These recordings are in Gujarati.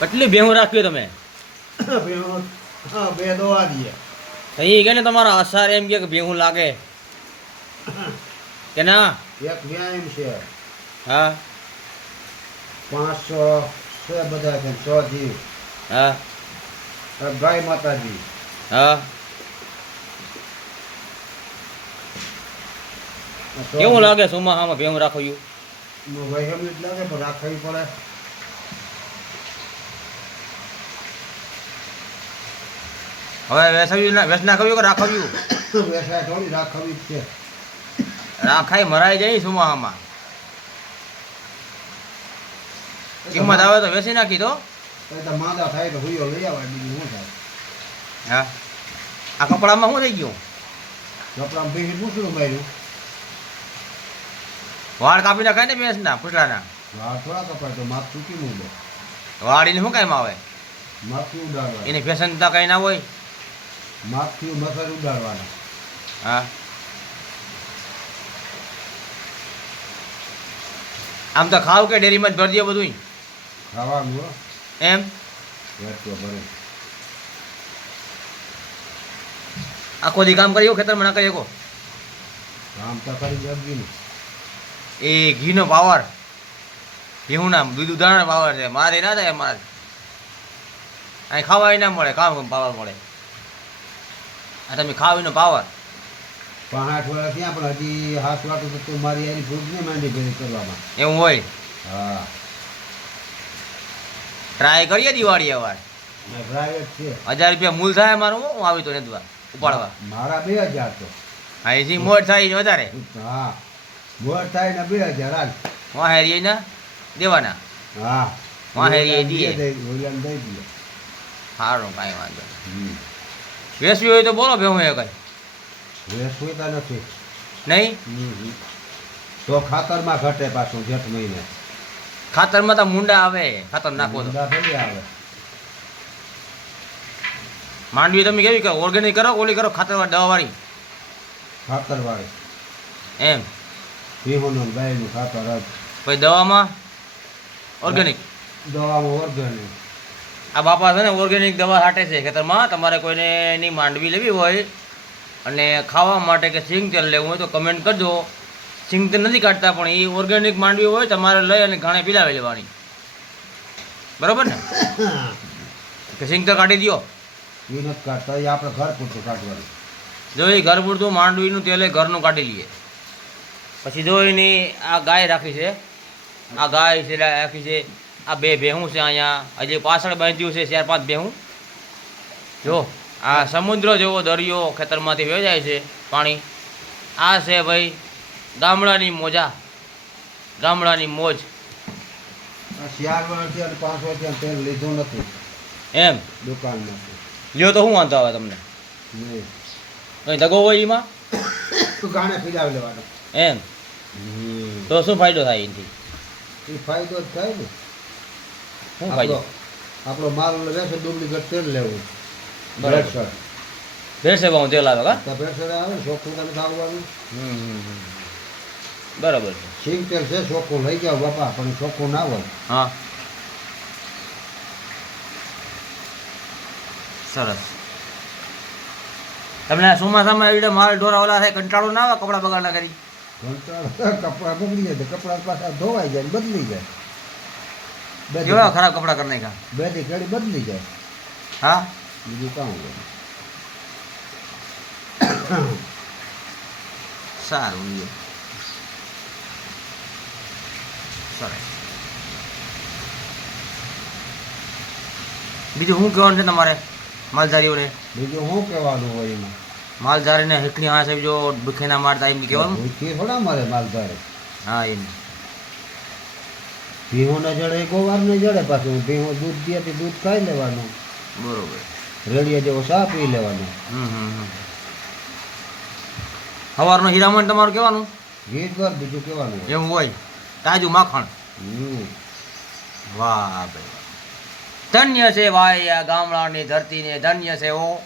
કેટલી ભેહું રાખ્યું તમે? બે દોવા દઈએ. એ કે ને તમારા અસાર એમ કે ભેહું લાગે કે ના? એક વ્યાયામ છે. હા 500 છે બધા છે 100 જીવ. હા ગાય માતાજી. હા કેવું લાગે ચોમાસામાં ભેહું રાખ્યું? ભાઈ એમ જ લાગે પણ રાખવી પડે. હવે વેચના કર્યું કે રાખ્યું? વેસાય થોડી રાખવી જ છે. રાખાઈ મરાઈ જાય ચોમાસામાં. કિંમત આવે તો વેચી નાખી તો. માંદા થાય તો હુયો લઈ આવે બીજું શું થાય. હા આ કપડામાં શું થઈ ગયું? કપડામાં બીજું પૂછડું માર્યું. વાળ કાપી નાખાય ને ભેંસના પૂતળાના. વાળ થોડા કપાય તો માપ ચૂકી નહીં લે. વાળીને શું કામ આવે? માપથી ઉડાડવા. એની ફેશનતા કઈ ના હોય. માપથી મસર ઉડાડવાના. હા આમ તો ખાવ કે ડેરીમાં જ ભરી દે બધું ખાવાનું હો. એમ વેચતો ભરે. આખો દી કામ કરી ખેતરમાં ના કરી શકો? કામ તો કરી જગી ને. એ ઘીનો પાવર ઘીનું નામ દૂધ ઉદાહરણ પાવર છે. મારે ના થાય મારે અહીં ખાવાય ના મળે. કામ પાવર મળે. આ તમે ખાવીનો પાવર 5-8 વર્ષ ત્યાં પણ હજી હાથ વાટું તો તું મારી એની ભૂખ નહીં માંડી ભેરી કરવામાં. એવું હોય. હા ટ્રાય કરીએ દિવાળી અવાર. પ્રાઇવેટ છે. 1000 રૂપિયા મૂલ થાય મારું. હું આવી તો નેદવા ઉપાડવા. મારા 2000 તો. હા એથી મોજ થાય ને વધારે. હા મોર થાય ને 2000 હાલ. વાહેરીએ ના દેવાના. હા વાહેરીએ દઈએ. ઓલાને દઈ દઈએ. સારું કાંઈ વાંધો નહીં. વેચવી હોય તો બોલો ભેહું એ કઈ વેચવીતા નથી નહીં. તો ખાતરમાં ઘટે પાછું જેઠ મહિને. ખાતરમાં તો મુંડા આવે. ખાતર નાખો તો ઊંડા થોડી આવે. માંડવી તમે કેવી કરો? ઓર્ગેનિક કરો ઓલી કરો ખાતર દવા વાળી? ખાતર વાળી. એમ ભીહોનું ગાયનું ખાતર જ. પછી દવામાં ઓર્ગેનિક. દવામાં ઓર્ગેનિક. આ બાપા છે ને ઓર્ગેનિક દવા છાંટે છે ખેતરમાં. તમારે કોઈને એની માંડવી લેવી હોય અને ખાવા માટે કે સિંગ તેલ લેવું હોય તો કમેન્ટ કરજો. સિંગ તેલ નથી કાઢતા પણ એ ઓર્ગેનિક માંડવી હોય તમારે લઈ અને ઘાણે પીલાવી લેવાની. બરાબર ને? કે સિંગ તેલ કાઢી દો. એ નથી કાઢતા એ આપણે ઘર પૂરતું કાઢવાનું. જો એ ઘર પૂરતું માંડવીનું તેલ એ ઘરનું કાઢી લઈએ. પછી જો એની આ ગાય રાખી છે. આ ગાય છે રાખી છે. આ 2 ભેહું છે અહીંયા. હજી પાછળ બાંધ્યું છે 4-5 ભેહું. જો આ સમુદ્ર જેવો દરિયો ખેતરમાંથી વહી જાય છે પાણી. આ છે ભાઈ ગામડાની મોજા. ગામડાની મોજ. 4 વર્ષથી અને 5 વર્ષથી તેલ લીધું નથી એમ દુકાનમાંથી. લ્યો તો શું વાંધો આવે તમને? નહીં કંઈ દગો હોય એમાં? તું ગાણે પીલાવી લેવાનો. એમ તો શું ફાયદો થાય એનાથી? એ ફાયદો જ થાય ને. શું ફાયદો? આપણો માલ રહેશે ડુપ્લિકેટ તેલ લેવું. બરાબર. ભેળસેળવાળું તેલ આવે કા? તો ભેળસેળ આવે ચોખ્ખું તમે ખાવાનું. બરાબર છે. સિંગ તેલ છે ચોખ્ખું લઈ જાઓ બાપા પણ ચોખ્ખું ના હોય. હા સરસ. તમને ચોમાસામાં એવી રીતે માલ ઢોરા ઓલા થાય કંટાળો ના આવે કપડાં બગાડના કરી? કપડાં બગડી જાય તો કપડાં પાછા ધોવાઈ જાય ને બદલી જાય. કેવા ખરાબ કપડાં કરી નાખ્યા? બેથી ઘડી બદલી જાય. હા બીજું કામ હોય. સારું લ્યો. સરસ. બીજું શું કહેવાનું છે તમારે માલધારીઓને? બીજું શું કહેવાનું હોય એમાં? માલધારીને હેઠની આ સાહેબ જો ભૂખે ના મારતા એમ કહેવાનું? ભૂખી થોડા મારે માલધારે. હા એમ. ભીહોને જડે ગોવારને જડે પાછું. ભીહો દૂધ દે તે દૂધ ખાઈ લેવાનું. બરોબર. રેડિયા જેવો ચા પી લેવાનો. સવારનો હીરામણ તમારું કહેવાનું? ગીત કર બીજું કહેવાનું હોય. એવું હોય. તાજું માખણ. વાહ ભાઈ ધન્ય છે ભાઈ આ ગામડાની ધરતીને. ધન્ય છે ઓ.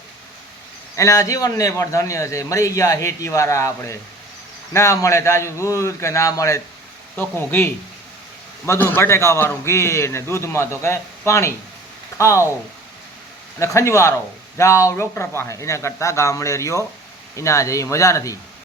એના જીવનને પણ ધન્ય છે. મરી ગયા હેતીવાળા આપણે. ના મળે તાજું દૂધ કે ના મળે ચોખ્ખું ઘી. બધું બટેકાવાળું ઘી ને દૂધમાં તો કે પાણી. ખાઓ અને ખંજવારો જાઓ ડૉક્ટર પાસે એના કરતાં ગામડે રહ્યો એના જેવી મજા નથી.